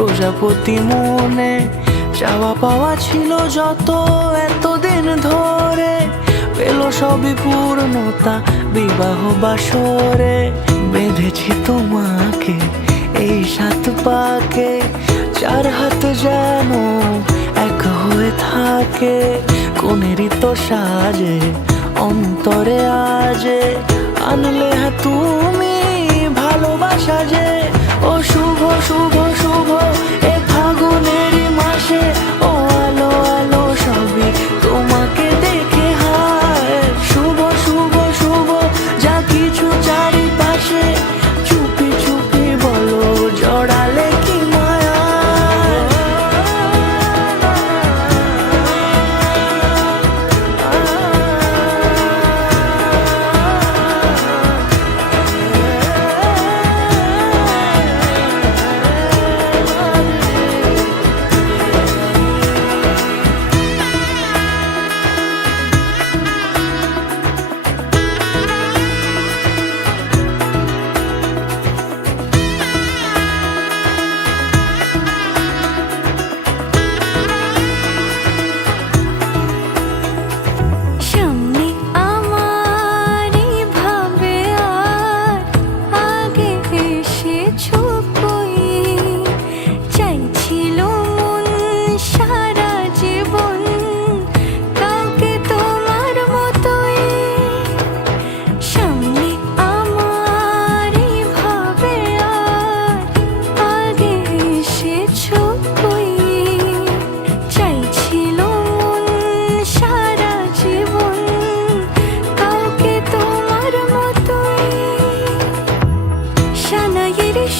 প্রজাপতি মনে চাওয়া পাওয়া ছিল যত এতদিন ধরে, পেল সবই পূর্ণতা বিবাহ বাসরে। বেঁধেছি তোমাকে এই 7 পাকে, 4 হাত যেন এক হয়ে থাকে। কোনেরই তো সাজে অন্তরে আজে, আনলে হ্যাঁ তুমি ভালোবাসা যে। ও শুভ শুভ শুভ এ ফাগুনেরই মাসে, ও আলো আলো সবই তোমাকে দেখে হায়। শুভ শুভ শুভ যা কিছু চারিপাশে, চুপি চুপি বলো জড়ালে কি মায়া।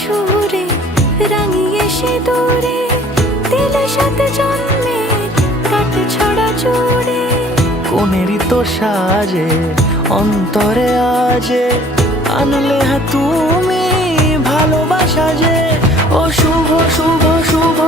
সুরে রাঙিয়ে সে দূরে দিলে 7 জন্মের কাট ছড়া জুড়ে। কোনেরই তো সাজে অন্তরে আজে, আনলে হ্যাঁ তুমি ভালোবাসা যে। ও শুভ শুভ শুভ